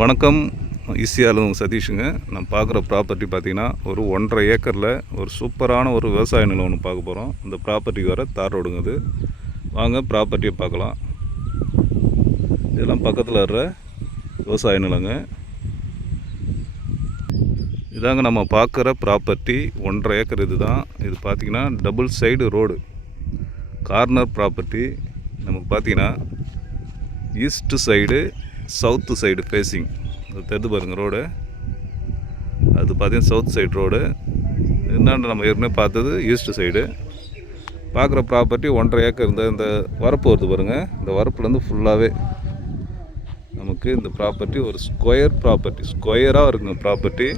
வணக்கம். ஈசிஆர்லேருந்து சதீஷுங்க. நான் பார்க்குற ப்ராப்பர்ட்டி பார்த்திங்கன்னா ஒரு 1.5 ஏக்கரில் ஒரு சூப்பரான ஒரு விவசாய நிலம் ஒன்று பார்க்க போகிறோம். இந்த ப்ராப்பர்ட்டிக்கு வர தார் ரோடுங்க அது. வாங்க ப்ராப்பர்ட்டியை பார்க்கலாம். இதெல்லாம் பக்கத்தில் வர்ற விவசாய நிலங்க. இதாங்க நம்ம பார்க்குற ப்ராப்பர்ட்டி 1.5 ஏக்கர். இது தான். இது பார்த்திங்கன்னா double side road, corner property. நமக்கு பார்த்திங்கன்னா east side, south side facing. அது தெரிந்து பாருங்கள் ரோடு. அது பார்த்திங்கன்னா சவுத் சைடு ரோடு. என்னென்னு நம்ம ஏற்கனவே பார்த்தது ஈஸ்ட்டு சைடு. பார்க்குற ப்ராப்பர்ட்டி 1.5 ஏக்கர். இந்த வரப்பு வருது பாருங்கள். இந்த வரப்புலேருந்து ஃபுல்லாகவே நமக்கு இந்த ப்ராப்பர்ட்டி ஒரு ஸ்கொயர் ப்ராப்பர்ட்டி. ஸ்கொயராக இருக்குங்க ப்ராப்பர்ட்டி.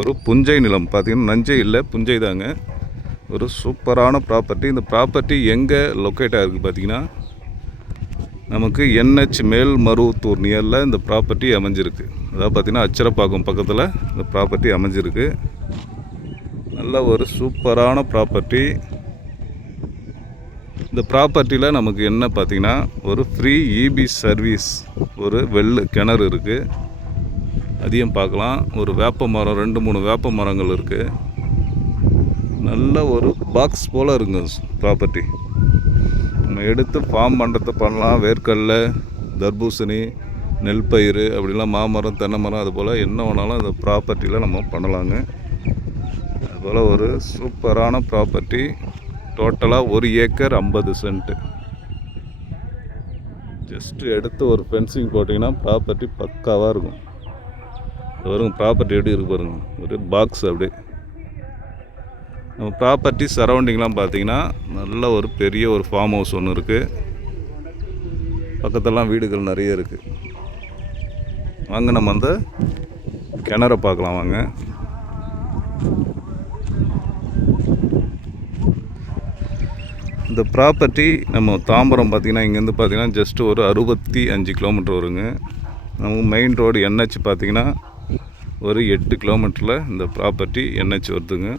ஒரு புஞ்சை நிலம். பார்த்திங்கன்னா நஞ்சை இல்லை, புஞ்சை தாங்க. ஒரு சூப்பரான ப்ராப்பர்ட்டி. இந்த ப்ராப்பர்ட்டி எங்கே லொக்கேட் ஆகிருக்கு பார்த்திங்கன்னா நமக்கு NH மேல்மருவத்தூர் நியரில் இந்த ப்ராப்பர்ட்டி அமைஞ்சிருக்கு. அதாவது பார்த்திங்கன்னா அச்சரப்பாக்கம் பக்கத்தில் இந்த ப்ராப்பர்ட்டி அமைஞ்சிருக்கு. நல்ல ஒரு சூப்பரான ப்ராப்பர்ட்டி. இந்த ப்ராப்பர்ட்டியில் நமக்கு என்ன பார்த்திங்கன்னா ஒரு ஃப்ரீ EB சர்வீஸ், ஒரு கிணறு இருக்குது. அதையும் பார்க்கலாம். ஒரு வேப்ப மரம், 2-3 வேப்ப மரங்கள் இருக்குது. நல்ல ஒரு பாக்ஸ் போல் இருக்குங்க ப்ராப்பர்ட்டி. நம்ம எடுத்து ஃபார்ம் பண்ணுறது பண்ணலாம். வேர்க்கடல, தர்பூசணி, நெல் பயிர், அப்படிலாம் மாமரம், தென்னை மரம், அதுபோல் என்ன வேணாலும் அந்த ப்ராப்பர்ட்டியில் நம்ம பண்ணலாங்க. அதுபோல் ஒரு சூப்பரான ப்ராப்பர்ட்டி. டோட்டலாக 1 ஏக்கர் 50 சென்ட்டு. ஜஸ்ட்டு எடுத்து ஒரு ஃபென்சிங் போட்டிங்கன்னா ப்ராப்பர்ட்டி பக்காவாக இருக்கும். வரும் ப்ராப்பர்ட்டி எப்படி இருக்கு பாருங்கள். ஒரு பாக்ஸ் அப்படி. நம்ம ப்ராப்பர்ட்டி சரௌண்டிங்லாம் பார்த்திங்கன்னா நல்ல ஒரு பெரிய ஒரு ஃபார்ம் ஹவுஸ் ஒன்று இருக்குது. பக்கத்தெல்லாம் வீடுகள் நிறைய இருக்குது. வாங்க நம்ம அந்த கிணறை பார்க்கலாம். வாங்க. இந்த ப்ராப்பர்ட்டி நம்ம தாம்பரம் பார்த்திங்கன்னா இங்கேருந்து பார்த்திங்கன்னா ஜஸ்ட்டு ஒரு 65 கிலோமீட்டர் வருங்க. நமக்கு மெயின் ரோடு NH பார்த்திங்கன்னா ஒரு 8 கிலோமீட்டரில் இந்த ப்ராப்பர்ட்டி NH வருதுங்க.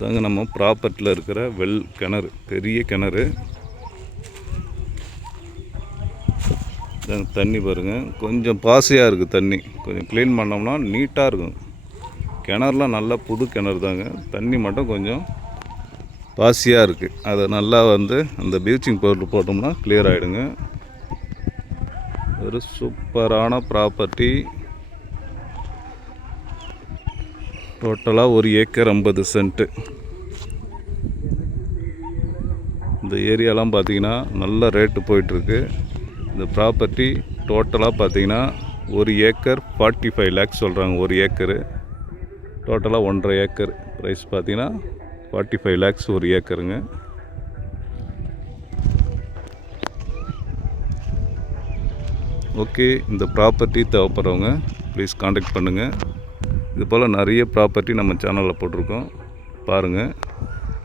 தாங்க நம்ம ப்ராப்பர்ட்டியில் இருக்கிற கிணறு, பெரிய கிணறு. தண்ணி பாருங்கள், கொஞ்சம் பாசியாக இருக்குது. தண்ணி கொஞ்சம் க்ளீன் பண்ணோம்னா நீட்டாக இருக்கும். கிணறுலாம் நல்லா புது கிணறு தாங்க. தண்ணி மட்டும் கொஞ்சம் பாசியாக இருக்குது. அதை நல்லா அந்த ப்ளீச்சிங் பவுடர் போட்டோம்னா கிளியர் ஆகிடுங்க. ஒரு சூப்பரான ப்ராப்பர்ட்டி. டோட்டலாக 1 ஏக்கர் 50 சென்ட்டு. இந்த ஏரியாலாம் பார்த்திங்கன்னா நல்ல ரேட்டு போயிட்டுருக்கு. இந்த ப்ராப்பர்ட்டி டோட்டலாக பார்த்திங்கன்னா 1 ஏக்கர் 45 லேக்ஸ் சொல்கிறாங்க. 1 ஏக்கரு. டோட்டலாக 1.5 ஏக்கர் ப்ரைஸ் பார்த்திங்கன்னா 45 லேக்ஸ் 1 ஏக்கருங்க. ஓகே, இந்த ப்ராப்பர்ட்டி தேவைப்படுறவங்க ப்ளீஸ் காண்டாக்ட் பண்ணுங்கள். இது போல் நிறைய ப்ராப்பர்ட்டி நம்ம சேனலில் போட்டிருக்கோம், பாருங்கள்.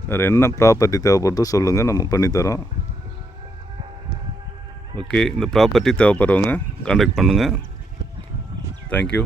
வேறு என்ன ப்ராப்பர்ட்டி தேவைப்படுறதோ சொல்லுங்கள், நம்ம பண்ணித்தரோம். ஓகே, இந்த ப்ராப்பர்ட்டி தேவைப்படுறவங்க காண்டாக்ட் பண்ணுங்கள். தேங்க்யூ.